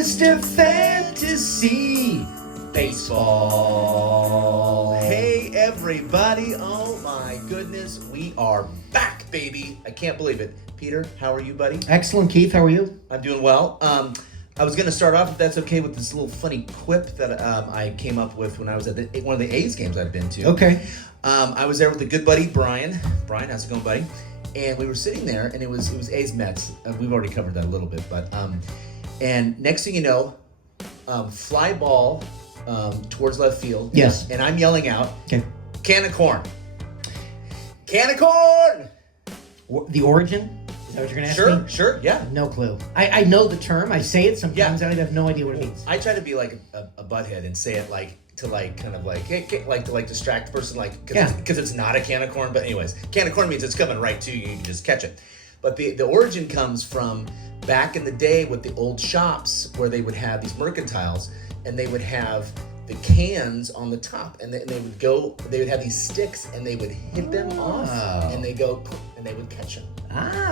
Mr. Fantasy Baseball. Hey everybody, oh my goodness, we are back, baby. I can't believe it. Peter, how are you, buddy? Excellent, Keith. How are you? I'm doing well. I was going to start off, if that's okay, with this little funny quip that I came up with when I was at one of the A's games I've been to. Okay. I was there with a good buddy, Brian. Brian, how's it going, buddy? And we were sitting there, and it was A's Mets. We've already covered that a little bit, but and next thing you know, fly ball towards left field. Yes. And I'm yelling out, Okay. can of corn. Can of corn! The origin? Is that what you're going to ask me? Sure, yeah. No clue. I know the term. I say it sometimes. Yeah. I have no idea what it means. I try to be like a butthead and say it to distract the person, because it's not a can of corn. But anyways, can of corn means it's coming right to you. You can just catch it. But the origin comes from back in the day with the old shops where they would have these mercantiles and they would have the cans on the top, and they would have these sticks and they would hit them off, and they would catch them.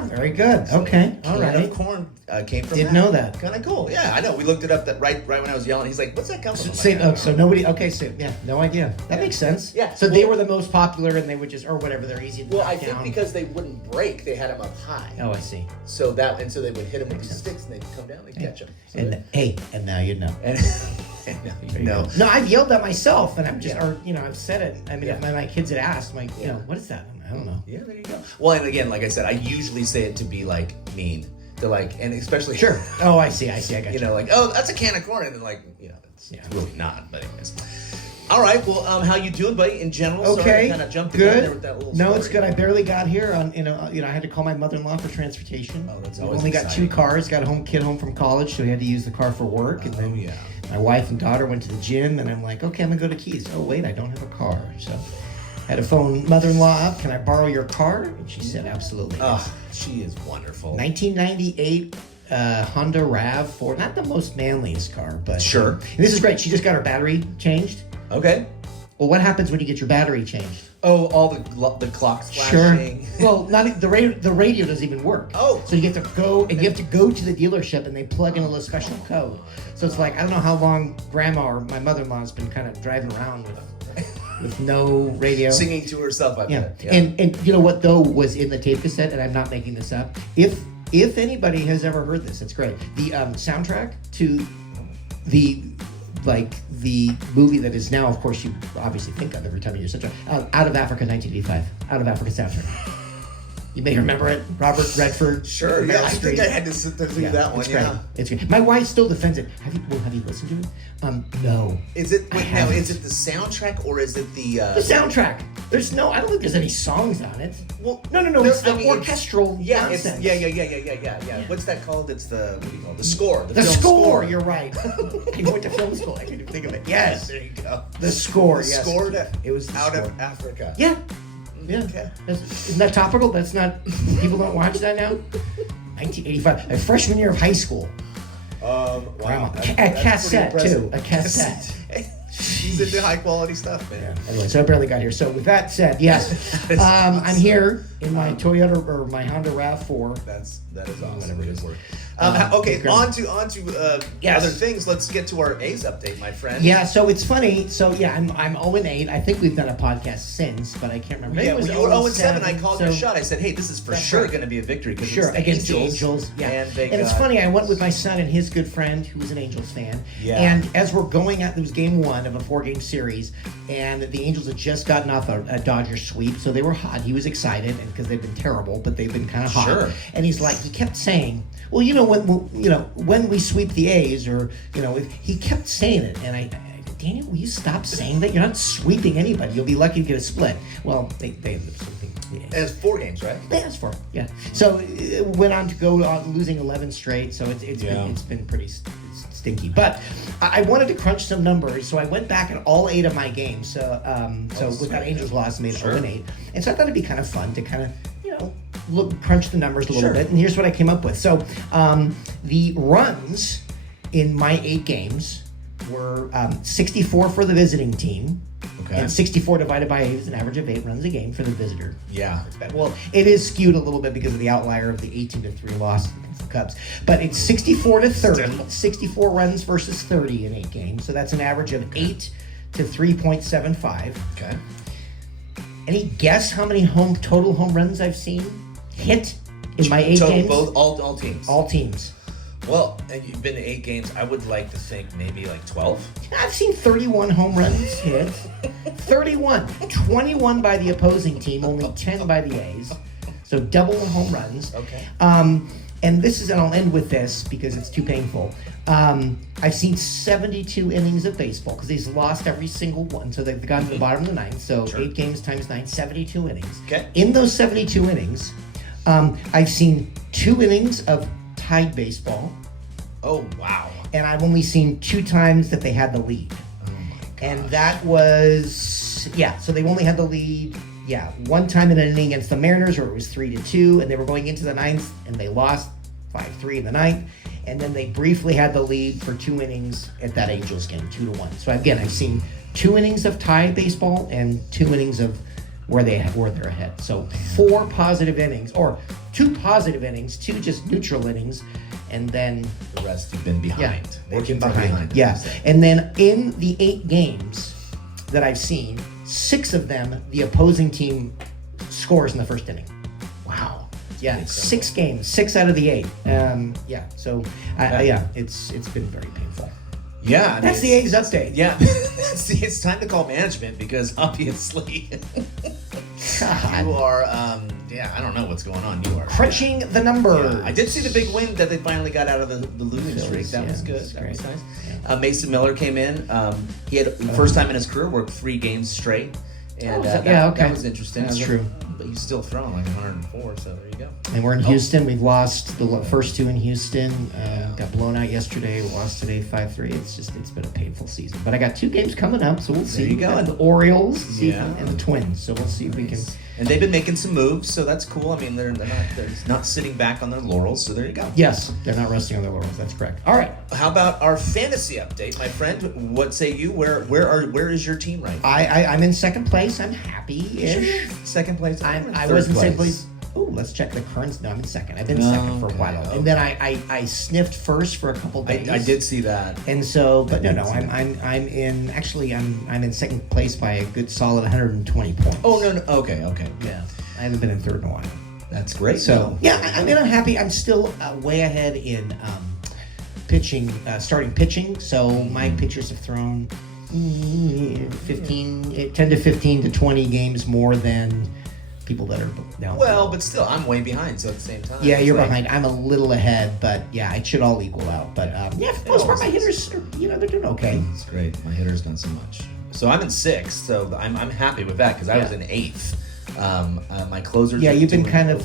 Very good. Okay. All Can right. of corn came from Didn't know that. Kind of cool. Yeah, I know. We looked it up that right when I was yelling. He's like, "What's that come from?" So nobody. Okay. So yeah, no idea. That makes sense. Yeah. So they were the most popular, and they would just, or whatever. They're easy to Well, knock I think down. because they wouldn't break, they had them up high. Oh, I see. So they would hit them with these sticks, and they'd come down and catch them. So And now you know. and now you know. No, I've yelled that myself, and I'm just, Yeah. or I've said it. I mean, if my kids had asked, I'm like, what is that? I don't know. Yeah, there you go. Well, and again, like I said, I usually say it to be like mean. To like, and especially Sure. Oh, I see. I got you. like, oh, that's a can of corn, and then like, it's really not. But anyways. All right. Well, how you doing, buddy? In general, Okay. Sorry, kind of jumped the gun Good. there with that little No, story. it's good. I barely got here. I had to call my mother-in-law for transportation. Oh, that's We always only got exciting. 2 cars. Got a kid home from college, so he had to use the car for work. And then yeah. my wife and daughter went to the gym, and I'm like, okay, I'm gonna go to Keys. Oh wait, I don't have a car, so had to phone mother-in-law up. Can I borrow your car? And she said absolutely. Oh, she is wonderful. 1998 Honda RAV4, not the most manliest car, but Sure. And this is great. She just got her battery changed. Okay. Well, what happens when you get your battery changed? Oh, all the clocks flashing. Sure. Well, not the radio doesn't even work. Oh. So you have to go to the dealership and they plug in a little special code. So it's like, I don't know how long Grandma or my mother-in-law's been kind of driving around with no radio. Singing to herself, I bet. Yeah. And you know what though was in the tape cassette, and I'm not making this up. If anybody has ever heard this, it's great. The soundtrack to the movie that is now, of course, you obviously think of every time you hear soundtrack. Out of Africa, 1985. Out of Africa soundtrack. You may remember it. Robert Redford. Sure. Meryl Yeah, I think Streep. I had to sit there through that one. It's Yeah. great. It's great. My wife still defends it. Have you listened to it? No. Is it? Wait, now, haven't. is it the soundtrack or is it the? The soundtrack. I don't think there's any songs on it. Well, No. It's the orchestral Yeah, nonsense. yeah. What's that called? It's the what do you call it? The score. The film score. You're right. I went to film school. I couldn't think of it. Yes. There you go. The score. The Yes. score. It was the out score. of Africa. Yeah. Yeah. Okay. Isn't that topical? That's not. People don't watch that now. 1985, a freshman year of high school. Wow. A cassette too. A cassette. She's into high quality stuff, man. Anyway, so I barely got here. So with that said, yes, I'm here in my Toyota or my Honda RAV4. That is awesome. Whatever it is. Okay, great. on to Yes. other things. Let's get to our A's update, my friend. Yeah, so it's funny. So yeah, I'm 0-8. I think we've done a podcast since, but I can't remember. Maybe Yeah, it was when you were 0-7, I 0-7, called so- your shot. I said, hey, this is for That's sure right. going to be a victory because Sure, it's the against Angels. the Angels. Yeah. And it's funny, I went with my son and his good friend who was an Angels fan. Yeah. And as we're going out, it was game 1 of a 4-game series, and the Angels had just gotten off a Dodgers sweep, so they were hot. He was excited because they've been terrible, but they've been kind of hot. Sure. And he kept saying, well, when we sweep the A's, or he kept saying it, and I Daniel, will you stop saying that? You're not sweeping anybody. You'll be lucky to get a split. Well, they ended up sweeping the A's. And it's 4 games, right? Yeah, it's 4. Yeah. So it went on to go on losing 11 straight. So it's been pretty stinky. But I wanted to crunch some numbers, so I went back at all 8 of my games. So with that Angels loss, I made 0-8, and so I thought it'd be kind of fun to kind of crunch the numbers a little bit. And here's what I came up with. So the runs in my 8 games were 64 for the visiting team, Okay. And 64 divided by 8 is an average of 8 runs a game for the visitor. Yeah. Well, it is skewed a little bit because of the outlier of the 18-3 loss to the Cubs. But it's 64-30, 64 runs versus 30 in 8 games. So that's an average of 8 to 3.75. Okay. Any guess how many total home runs I've seen hit in my 8 games? All teams. All teams. Well, and you've been to 8 games. I would like to think maybe like 12. I've seen 31 home runs hit. 31. 21 by the opposing team, only 10 by the A's. So double the home runs. Okay. And this is, and I'll end with this because it's too painful. I've seen 72 innings of baseball because he's lost every single one. So they've gotten to the bottom of the ninth. So Sure. 8 games times 9, 72 innings. Okay. In those 72 innings, I've seen 2 innings of tied baseball. Oh, wow. And I've only seen 2 times that they had the lead. Oh, my gosh. And that was, so they've only had the lead, one time in an inning against the Mariners where it was 3-2, and they were going into the ninth, and they lost 5-3 in the ninth. And then they briefly had the lead for 2 innings at that Angels game, 2-1. So again, I've seen 2 innings of tie baseball and 2 innings of where they're ahead. So 4 positive innings, or 2 positive innings, 2 just neutral innings, and then The rest you've been behind. working from behind. Yeah. And then in the 8 games that I've seen, 6 of them, the opposing team scores in the first inning. Wow. Yeah, 6 games, 6 out of the 8. So it's been very painful. Yeah. I mean, That's the A's update. Yeah. See, it's time to call management because obviously you are, I don't know what's going on. You are Crunching the numbers. Yeah. I did see the big win that they finally got out of the losing streak. That was good. That was nice. Yeah. Mason Miller came in. He had the first time in his career worked 3 games straight. And that was interesting. That's true. But he's still throwing like 104, so there you go. And we're in Houston. We've lost the first 2 in Houston. Got blown out yesterday. Lost today 5-3. It's been a painful season. But I got 2 games coming up, so we'll see. There you go. The Orioles and the Twins. So we'll see if we can. And they've been making some moves, so that's cool. I mean, they're not sitting back on their laurels, so there you go. Yes, they're not resting on their laurels. That's correct. All right. How about our fantasy update, my friend? What say you? Where is your team right now? I'm in second place. I'm happy-ish. Second place. I was in second place. Oh, let's check the currents. No, I'm in second. I've been second for a while, and then I sniffed first for a couple days. I did see that. And so, but no, I'm in. Actually, I'm in second place by a good solid 120 points. Oh no. Okay. Yeah, I haven't been in third in a while. That's great. So I'm happy. I'm still way ahead in pitching, starting pitching. So my pitchers have thrown 10 to 15 to 20 games more than people that are now. Well, but still, I'm way behind. So at the same time, yeah, you're behind. I'm a little ahead, but it should all equal out. But for the most part, my hitters, they're doing okay. That's great. My hitters not so much. So I'm in 6th. So I'm happy with that because I was in 8th. My closers. Yeah, you've been kind of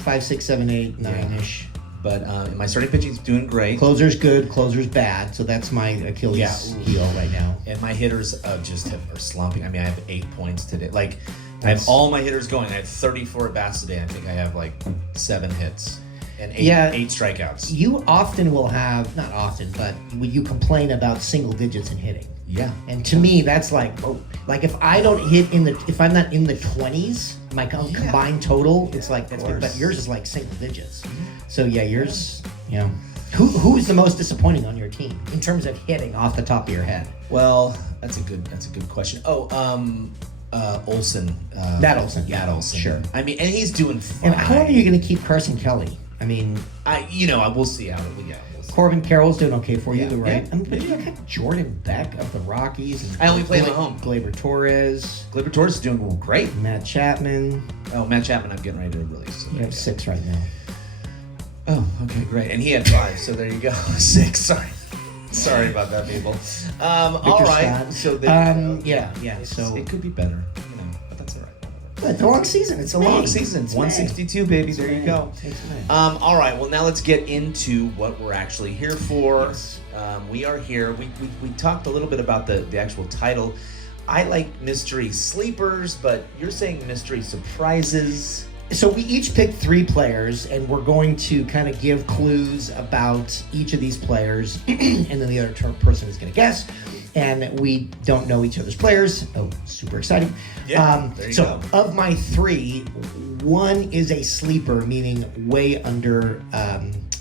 5, 6, 7, 8, 9-ish. But my starting pitching is doing great. Closer's good, closer's bad. So that's my Achilles heel right now. And my hitters are slumping. I mean, I have 8 points today. I have all my hitters going. I have 34 at bats today. I think I have 7 hits and 8 strikeouts. You often will have, not often, but you complain about single digits in hitting. Yeah. And to me, that's if I don't hit if I'm not in the 20s, my combined total, it's that's good. But yours is single digits. So yours, who's the most disappointing on your team in terms of hitting off the top of your head? Well, that's a good question. Olsen. Matt Olsen. Matt Olsen. Sure. I mean, and he's doing fine. And how long are you going to keep Carson Kelly? I mean, we'll see how it. Yeah. Corbin Carroll's doing okay for you, right? Yeah. But you got Jordan Beck of the Rockies. And I only play him at home. Gleyber Torres. Gleyber Torres is doing great. Matt Chapman. Oh, Matt Chapman, I'm getting ready to release. So you have 6 right now. Oh, okay, great. And he had 5, so there you go. 6, sorry. Sorry about that, people. All right. Scott. So So it could be better, but that's all right. It's a long season. It's a long season. 162, baby. There you go. All right. Well, now let's get into what we're actually here for. Yes. We are here. We talked a little bit about the actual title. I like mystery sleepers, but you're saying mystery surprises. So we each picked 3 players, and we're going to kind of give clues about each of these players, and then the other person is going to guess. and we don't know each other's players. Oh, super exciting. Yeah, there you go. Of my 3, 1 is a sleeper, meaning way under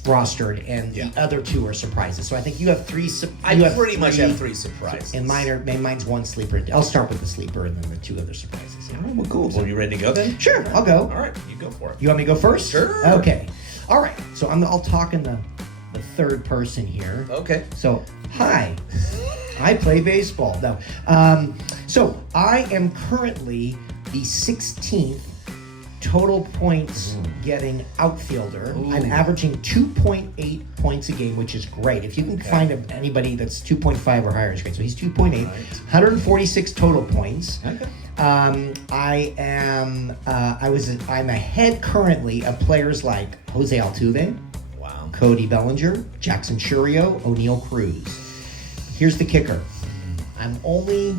rostered, and the other 2 are surprises. So I think you have 3. I pretty much have 3 surprises. And mine's 1 sleeper. I'll start with the sleeper and then the 2 other surprises. All right, well, cool. Well, you ready to go then? Sure, I'll go. All right, you go for it. You want me to go first? Sure. Okay. All right. So I'll talk in the third person here. Okay. So, hi. I play baseball. No. So I am currently the 16th total points getting outfielder. Ooh. I'm averaging 2.8 points a game, which is great. If you can find anybody that's 2.5 or higher, it's great. So he's 2.8, 146 total points. Okay. I'm ahead currently of players like Jose Altuve, Wow. Cody Bellinger, Jackson Chourio, O'Neal Cruz. Here's the kicker. I'm only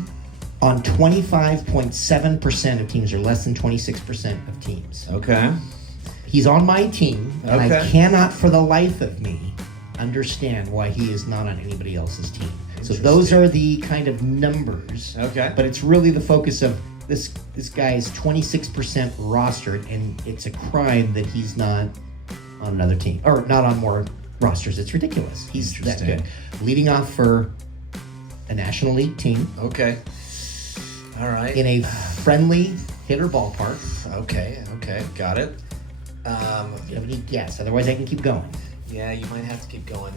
on 25.7% of teams, or less than 26% of teams. Okay. He's on my team, and I Okay. cannot for the life of me understand why he is not on anybody else's team. So those are the kind of numbers. Okay. But it's really the focus of this guy is 26% rostered, and it's a crime that he's not on another team, or not on more rosters. It's ridiculous. He's that good. Leading off for a National League team. Okay. All right. In a friendly hitter ballpark. Okay. Got it. Do you have any guess? Otherwise, I can keep going. Yeah, you might have to keep going.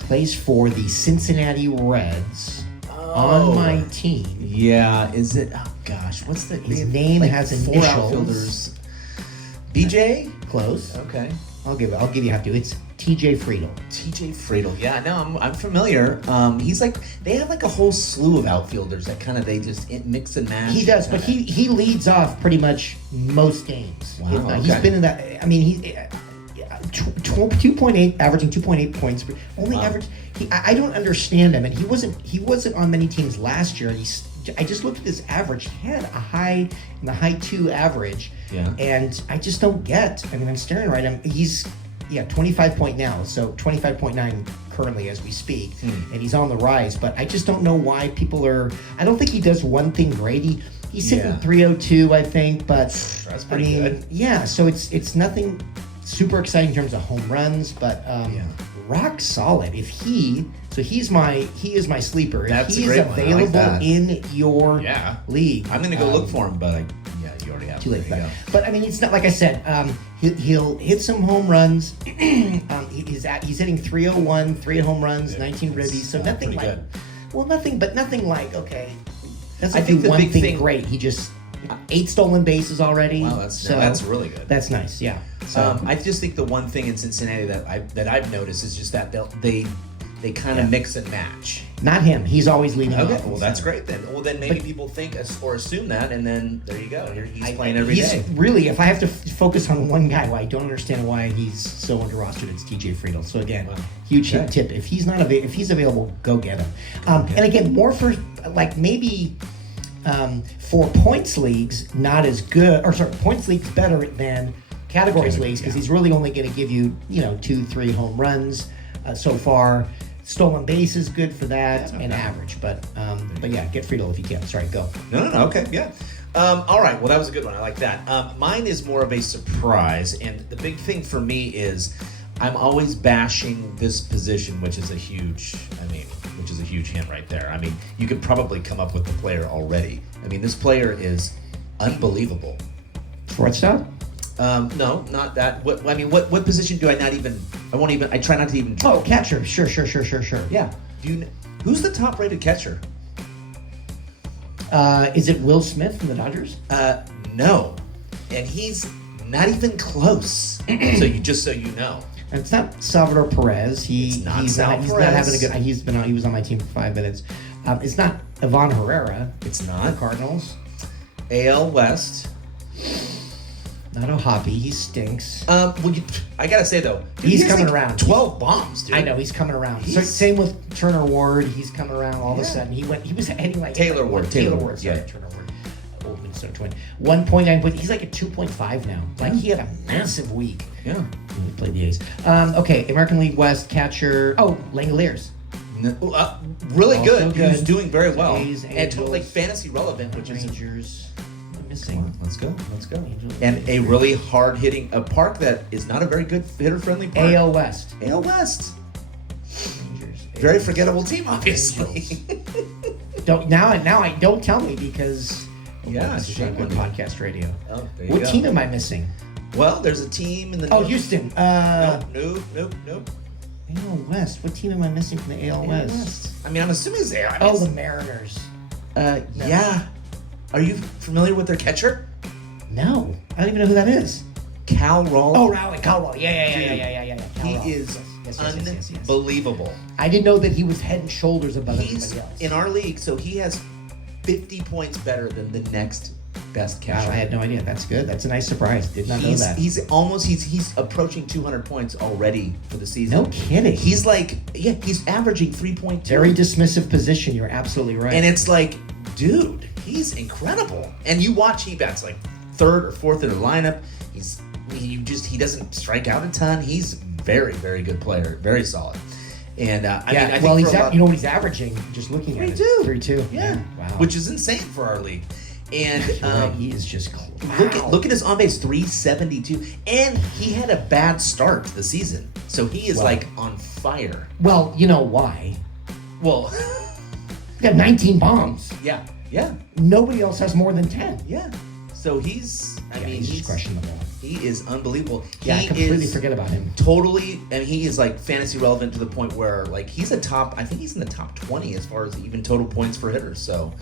Plays for the Cincinnati Reds on my team. Yeah, is it? Oh gosh, what's the? His name has 4 initials. outfilders. BJ. Close. Okay. I'll give you half to. It's TJ Friedl. TJ Friedl. Yeah, no, I'm familiar. He's like, they have like a whole slew of outfielders that kind of they just mix and match. He does, but he leads off pretty much most games. Wow, If not. okay. He's been in that. I mean, he's 2.8, averaging 2.8 points. Only average. I don't understand him, and he wasn't on many teams last year. I just looked at his average. He had a high 2 average. Yeah. And I just don't get. I mean, I'm staring right at him. He's 25 point now, so 25.9 currently as we speak, and he's on the rise. But I just don't know why people are. I don't think he does one thing great. He's hitting 302, I think, but That's pretty good. Yeah, so it's nothing super exciting in terms of home runs, but rock solid. If he is my sleeper. That's if he a great is one. I available like that. in your you I'm gonna go look for him, but you already have. Too late for There you that. But I mean, it's not like I said. He'll hit some home runs. He's hitting 301, 3 home runs, 19 ribbies. So nothing pretty like, good. well, nothing like okay. Doesn't I do think the one big thing thing- great. He just 8 stolen bases already. Wow, that's really good. That's nice. Yeah. So I just think the one thing in Cincinnati that I've noticed is just that they kind of mix and match. not him. He's always leading Okay, off. well that's great then. Well then maybe people think or assume that, and then there you go. He's playing every day. Really, if I have to focus on one guy, I don't understand why he's so under rostered. It's TJ Friedl. So again, huge tip. If he's if he's available, go get him. And again, more for like maybe for points leagues, not as good. Or sorry, points leagues better than categories leagues because he's really only going to give you 2-3 home runs so far. Stolen base is good for that and average, but yeah, get Friedl if you can. Sorry, go. No, okay, yeah. All right, well, that was a good one. I like that. Mine is more of a surprise, and the big thing for me is I'm always bashing this position, which is a huge hint right there. I mean, you could probably come up with the player already. I mean, this player is unbelievable. Shortstop? No, not that. What position do I not even? I try not to even. Oh, catcher. Sure. Yeah. Who's the top-rated catcher? Is it Will Smith from the Dodgers? No, and he's not even close. so you know. And it's not Salvador Perez. It's not he's Sal not Perez. having a good. He was on my team for 5 minutes. It's not Ivan Herrera. It's The not. Cardinals. AL West. Not O'Hoppe. He stinks. I gotta say though, He's he has coming like around. 12 bombs, dude. I know he's coming around. So same with Turner Ward. He's coming around all of a sudden. He was hitting like Taylor Ward. Sorry, Yeah. Turner Ward. Old Minnesota Twin. 1.9 points. He's like a 2.5 now. Like he had a massive week. Yeah. When he played the A's. Okay, American League West catcher. Oh, Langoliers. Really Also good. good. He's doing very well. A's, And totally Angels, fantasy relevant, which is Rangers. I'm missing. Let's go. Angels, And a really hard hitting, a park that is not a very good hitter friendly park. AL West. AL West. Rangers. Very Angels, forgettable team, obviously. Don't don't tell me because Yeah, this is shame not good on you. podcast radio. Oh, there you What go. team am I missing? Well, there's a team in the. Oh, Houston. Nope. AL West. What team am I missing from the AL West? I mean, I'm assuming it's AL. Oh, the Mariners. Yeah. Are you familiar with their catcher? No, I don't even know who that is. Cal Raleigh. Oh, Raleigh. Yeah. Cal He Raleigh. is Yes. unbelievable. I didn't know that he was head and shoulders above He's everybody else. in our league, so he has 50 points better than the next best Wow, catcher. I had no idea. That's good. That's a nice surprise. Did not know that. He's approaching 200 points already for the season. No kidding. He's he's averaging 3.2. Very dismissive position. You're absolutely right. And it's like, dude, he's incredible. And you watch, he bats like third or fourth in the lineup. He doesn't strike out a ton. He's very, very good player, very solid. And I think well, for you know what he's averaging? Just looking at it, 3.2. 3.2. Yeah, Wow. which is insane for our league. And he is just look at his on base 372, and he had a bad start to the season, so he is like on fire. Well, you know why? Well, He got 19 bombs. yeah. Nobody else has more than 10. Yeah. So he's He's just crushing the ball. He is unbelievable. Yeah, He I completely is forget about him. totally, and he is like fantasy relevant to the point where like he's I think he's in the top 20 as far as even total points for hitters. So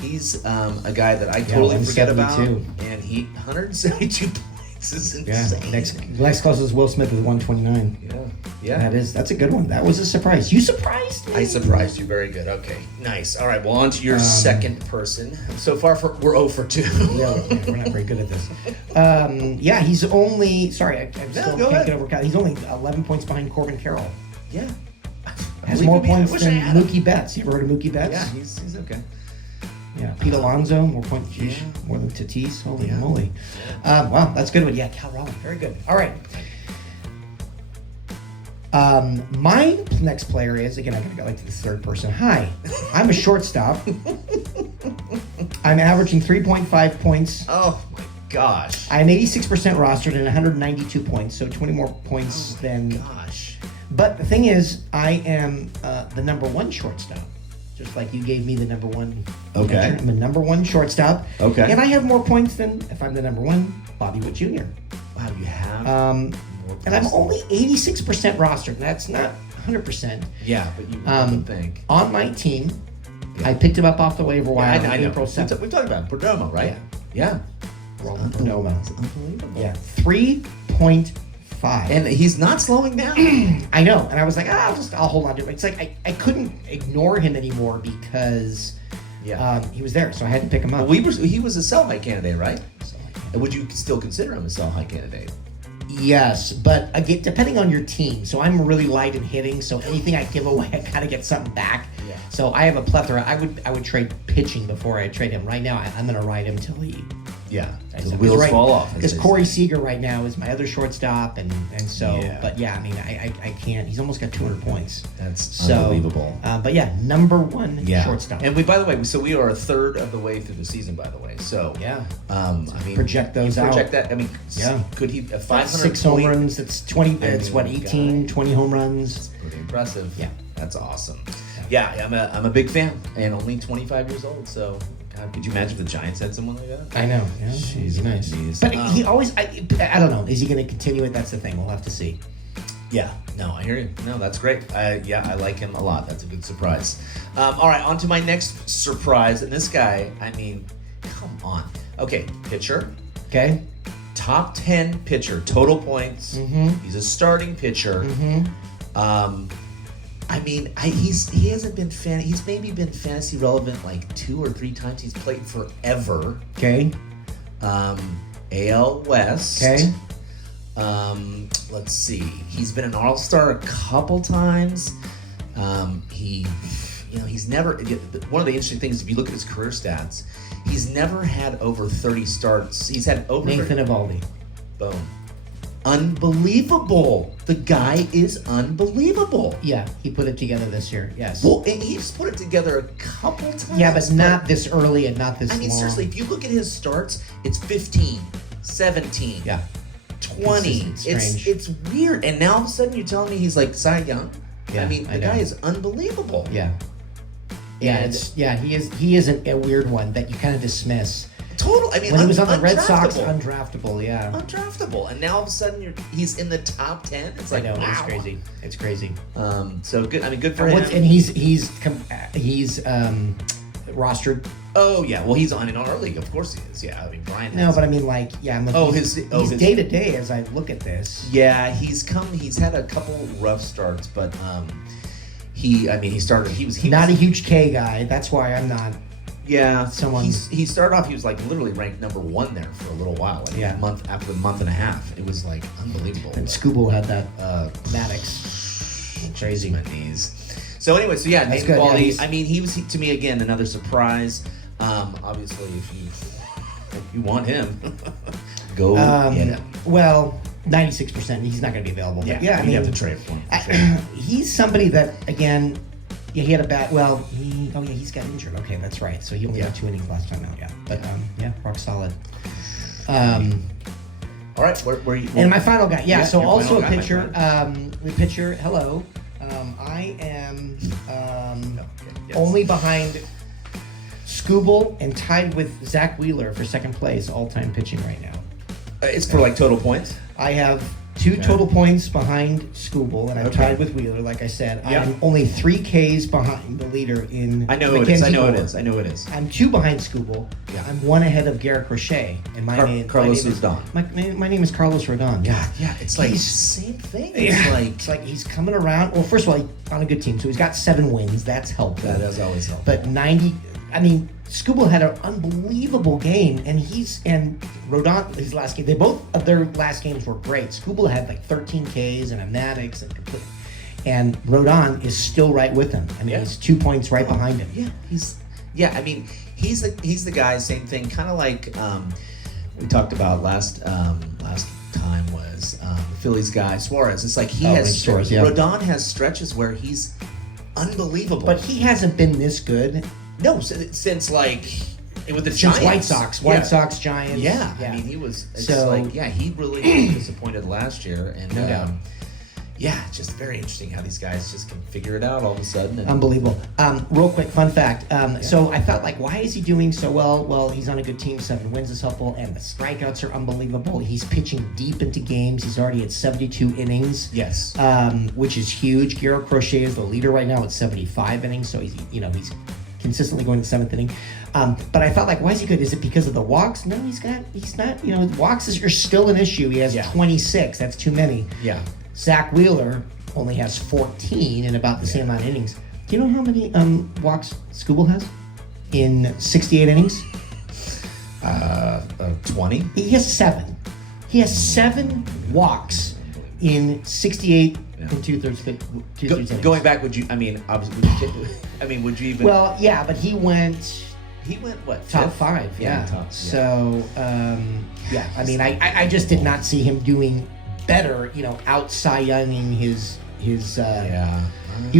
he's a guy that I totally forget about. 172. And he 172 points is insane. Yeah. Next closest Will Smith is 129. Yeah. That's a good one. That was a surprise. You surprised me. I surprised you. Very good. Okay, nice. All right. Well, on to your second person. So far, we're 0 for 2. Yeah, we're not very good at this. He's only. Sorry, I still go can't ahead. get over. He's only 11 points behind Corbin Carroll. Yeah. Has more points I than had him. Mookie Betts. You ever heard of Mookie Betts? Yeah, he's okay. Yeah. Pete Alonso, more points. Geez, more than Tatis. Holy moly. Wow, that's a good one. Yeah, Cal Raleigh. Very good. All right. My next player is, again, I'm going to go like to the third person. Hi, I'm a shortstop. I'm averaging 3.5 points. Oh my gosh. I'm 86% rostered and 192 points, so 20 more points than. Gosh. But the thing is, I am the number one shortstop. Just like you gave me the number one. Okay. Measure. I'm a number one shortstop. Okay. And I have more points than, if I'm the number one, Bobby Witt Jr. Wow, you have. And I'm only 86% rostered. That's not 100%. Yeah, but you would think. On my team, I picked him up off the waiver wire on I know. April 7th. We talked about Perdomo, right? Yeah. Roland Perdomo. Unbelievable. Yeah, 3.5. And he's not slowing down. I know, and I was like, I'll hold on to it. It's like I couldn't ignore him anymore because he was there, so I had to pick him up. Well, he was a sell high candidate, right? And would you still consider him a sell high candidate? Yes, but again, depending on your team. So I'm really light in hitting, so anything I give away, I gotta get something back. Yeah. So I have a plethora. I would trade pitching before I trade him. Right now, I'm gonna ride him till he. Yeah. So The wheels fall off. Because Corey Seager right now is my other shortstop, and so. Yeah. But yeah, I mean, I can't. He's almost got 200 points. That's So, unbelievable. But yeah, number one shortstop. And by the way, so we are a third of the way through the season, by the way. So I mean, project those out. Project that. I mean, could he 500 6 home runs? It's 20. It's what 18, 20 home runs. Pretty impressive. Yeah. That's awesome. Yeah, I'm a big fan, and only 25 years old. So, God, could you imagine if the Giants had someone like that? I know. Yeah, he's nice. But he always. I don't know. Is he going to continue it? That's the thing. We'll have to see. Yeah. No, I hear you. No, that's great. I like him a lot. That's a good surprise. All right, on to my next surprise, and this guy. I mean, come on. Okay, pitcher. Okay. Top 10 pitcher, total points. Mm-hmm. He's a starting pitcher. Mm-hmm. I mean, he hasn't been he's maybe been fantasy relevant like 2 or 3 times. He's played forever. Okay. AL West. Okay. Let's see. He's been an All-Star a couple times. He's never. One of the interesting things, if you look at his career stats, he's never had over 30 starts. He's had over Nathan Eovaldi. Boom. unbelievable. The guy is unbelievable. Yeah, he put it together this year. Yes. Well, and he's put it together a couple times. Yeah, but not this early and not this long. I mean, seriously, if you look at his starts, it's 15, 17, yeah, 20. It's weird. And now all of a sudden you're telling me he's like Cy Young? Yeah, I mean, the guy is unbelievable. Yeah. Yeah, he is a weird one that you kind of dismiss. Total. I mean, when he was on the Red Sox, undraftable. Yeah, undraftable, and now all of a sudden he's in the top 10. It's like, I know, wow. it's crazy. It's crazy. So good. I mean, good for him. And he's rostered. Oh yeah, well he's on in our league, of course he is. Yeah, I mean Brian. No, but I mean like he's day to day as I look at this. Yeah, he's had a couple rough starts, but he started. He was not a huge K guy. That's why I'm not. Yeah, someone. He started off. He was like literally ranked number 1 there for a little while. Like after a month and a half, it was like unbelievable. And Scooble had that Maddox. Crazy. My knees. So anyway, Nathan Quality. I mean, he was to me again another surprise. Obviously, if you want him, go get him. Well, 96%. He's not going to be available. Yeah, I mean, you have to trade for him. He's somebody that again. Yeah, he had a bad. Well, he's got injured. Okay, that's right. So he only got 2 innings last time out. Yeah, but rock solid. All right, where you? And my final guy. Yeah, so also a pitcher. The pitcher. Hello. I am only behind Scooble and tied with Zach Wheeler for second place all-time pitching right now. It's for like total points. I have 2 total points behind Scooble, and I'm tied with Wheeler. Like I said, I'm only 3 Ks behind the leader in. I know it is. I know it is. I'm 2 behind Scooble. Yeah. I'm 1 ahead of Garrett Crochet, and Carlos Rodon. My name is Carlos Rodon. Yeah. It's like same thing. It's like he's coming around. Well, first of all, he's on a good team, so he's got 7 wins. That's helpful. That does always help. But 90. I mean, Scooble had an unbelievable game, and Rodon, his last game, both of their last games were great. Scooble had like 13 Ks and a Maddox, and Rodon is still right with him. I mean, he's 2 points right behind him. Yeah, he's the guy. Same thing, kind of like we talked about last time was the Phillies guy Suarez. It's like Rodon has stretches where he's unbelievable, but he hasn't been this good. No, since like with the Giants. White Sox, Giants. Yeah. I mean he was he really disappointed last year, and no doubt. Just very interesting how these guys just can figure it out all of a sudden. Unbelievable. Real quick fun fact. So I thought like, why is he doing so well? Well, he's on a good team, 7 wins is helpful, and the strikeouts are unbelievable. He's pitching deep into games. He's already at 72 innings. Yes. Which is huge. Garrett Crochet is the leader right now at 75 innings, so he's consistently going to the 7th inning. But I felt like, why is he good? Is it because of the walks? No, he's not, walks are still an issue. He has 26. That's too many. Yeah. Zach Wheeler only has 14 in about the same amount of innings. Do you know how many walks Scooble has in 68 innings? 20. He has 7. He has 7 walks in 68 and 2/3 innings. Going back, would you? I mean, obviously, would you even? Well, yeah, but he went what? Top 5? Yeah. So, I mean, I just did not see him doing better. Out Cy Younging his. He was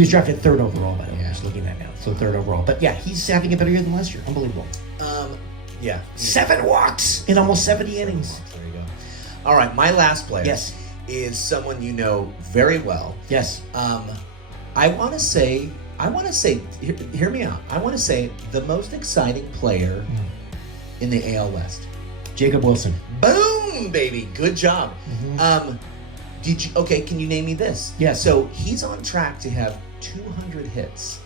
drafted 3rd overall, by the way. I'm just looking at that now. So 3rd overall, but he's having a better year than last year. Unbelievable. 7 walks in almost 70 innings. There you go. All right, my last player. Yes. Is someone you know very well. Yes. I want to say, hear me out. I want to say the most exciting player in the AL West. Jacob Wilson. Boom, baby. Good job. Mm-hmm. Can you name me this? Yes. So he's on track to have 200 hits.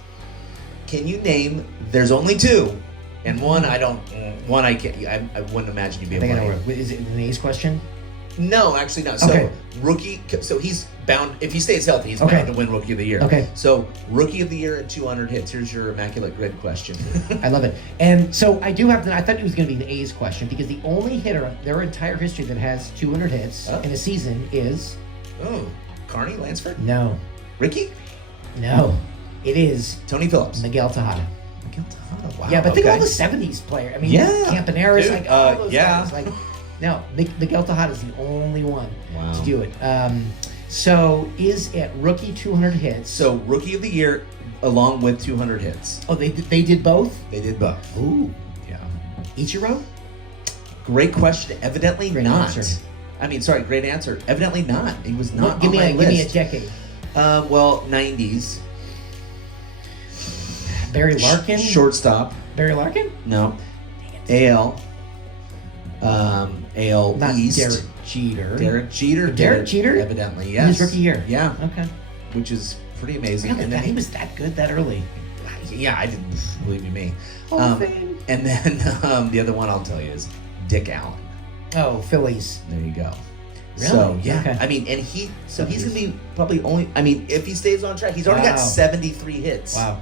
Can you name, there's only 2, and one I wouldn't imagine you'd be able to name. Is it an A's question? No, actually not. So rookie. So he's bound. If he stays healthy, he's bound to win Rookie of the Year. Okay. So Rookie of the Year at 200 hits. Here's your immaculate grid question. I love it. And so I do have. I thought it was going to be an A's question because the only hitter their entire history that has 200 hits in a season is. Oh, Carney Lansford? No. Ricky? No. It is Tony Phillips. Miguel Tejada. Wow. Yeah, but think of all the 70s player. I mean, Campaneris, all those guys. No, Miguel Tejada is the only one Wow. to do it. So is it rookie 200 hits? So rookie of the year, along with 200 hits. Oh, they did both? They did both. Ooh. Yeah. Ichiro? Great question. Evidently Great not. answer. I mean, sorry, great answer. Evidently not. He was not give on me my list. Give me a decade. Well, 90s. Barry Larkin? Shortstop. Barry Larkin? No. AL. AL Not East. Derek Jeter. Derek Jeter. Derek Jeter? Evidently, yes. His rookie year? Yeah. Okay. Which is pretty amazing. Really? And then He was that good that early? yeah, I didn't believe you me. Hall of Fame. And then the other one I'll tell you is Dick Allen. Oh, Phillies. There you go. Really? So yeah, Okay. I mean, and he's gonna be probably only. I mean, if he stays on track, he's already got Wow. 73 hits. Wow.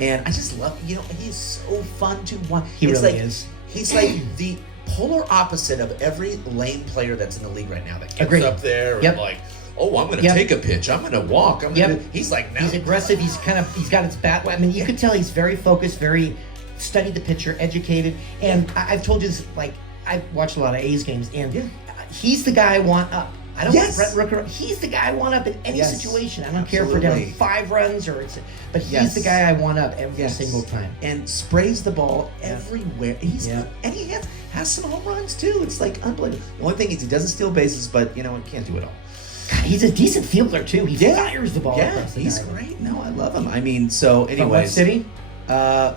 And I just love, he's so fun to watch. He It's really like, is. He's like the polar opposite of every lane player that's in the league right now that gets Agreed. up there Yep. and like, oh, I'm gonna Yep. take a pitch, I'm gonna walk. Yep. He's like now. He's aggressive. He's got his bat. I mean, you could tell he's very focused, very studied the pitcher, educated. And I've told you this, like, I've watched a lot of A's games, and Yeah. He's the guy I want up. I don't Yes. want Brett Rooker. He's the guy I want up in any Yes. situation. I don't care if we're down Absolutely. 5 runs but he's Yes. the guy I want up every Yes. single time. And sprays the ball everywhere. He's Yeah. and he has some home runs too. It's like unbelievable. The only thing is he doesn't steal bases, but he can't do it all. God, he's a decent fielder too. He Yeah. fires the ball Yeah, across the he's diamond. great. No, I love him. I mean, so From what anyways, city? ooh.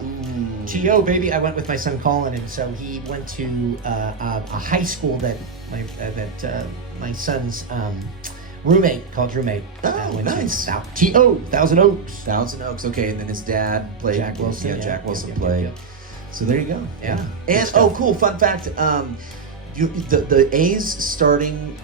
T.O. baby. I went with my son Colin, and so he went to a high school that my son's college roommate. Oh, went nice. to. T.O. Thousand Oaks. Thousand Oaks. Okay, and then his dad played. Jack Wilson, Yeah, yeah. Jack Wilson Yep. played. So there you go. Yeah. And Good stuff. cool. Fun fact. The A's starting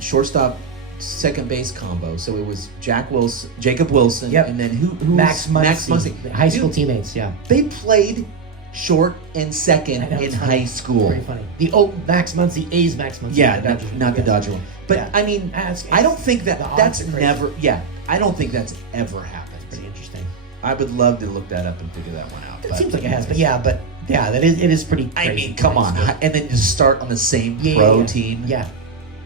shortstop second base combo. So it was Jacob Wilson, Yep. and then who Max was Muncy. High school Dude, teammates. Yeah. They played short and second I know, in it's funny. high school. Very funny. The Max Muncy, A's Max Muncy. Yeah, the Dodgers. not the Yes. Dodger one. But Yeah. I mean, That's- I don't think the odds that's are crazy. never. Yeah, I don't think that's ever happened. Pretty interesting. I would love to look that up and figure that one out. It seems like it has, but yeah, it is pretty. I crazy. mean, come on, Nice. and then just start on the same Yeah, pro yeah. team. Yeah,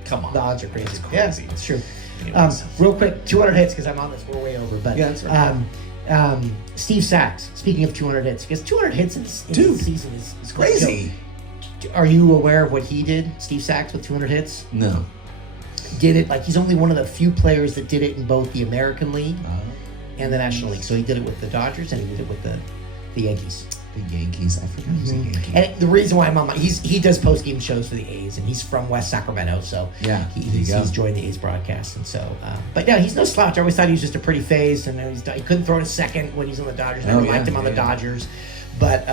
Come on, the odds are crazy. That's Yeah, crazy. it's true. Anyways. Real quick, 200 hits because I'm on this. We're way over, but Yeah, that's right. Steve Sachs. Speaking of 200 hits, because 200 hits in Dude, the season is it's crazy. Are you aware of what he did, Steve Sachs, with 200 hits? No. Did it like he's only one of the few players that did it in both the American League and the National League. So he did it with the Dodgers and he did it with the Yankees. The Yankees. I forgot he was a Yankee. And the reason why I'm on he does post game shows for the A's, and he's from West Sacramento, so Yeah, there you he's go. joined the A's broadcast, and so. But yeah, he's no slouch. I always thought he was just a pretty face, and he couldn't throw it a second when he's on the Dodgers. I never liked him on the Dodgers, but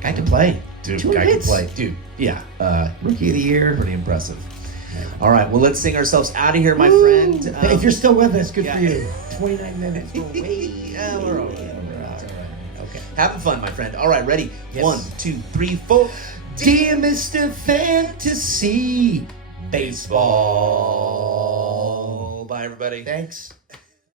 guy could play. Dude, 200 guy can hits. play. Dude, yeah. Rookie of the year. Pretty impressive. All right, well, let's sing ourselves out of here, my friend. If you're still with us, good yeah. for you. 29 minutes. We're way. Yeah, we're okay. way over. It's all right. Okay. Having fun, my friend. All right, ready? Yes. 1, 2, 3, 4. Dear Mr. Fantasy Baseball. Bye, everybody. Thanks.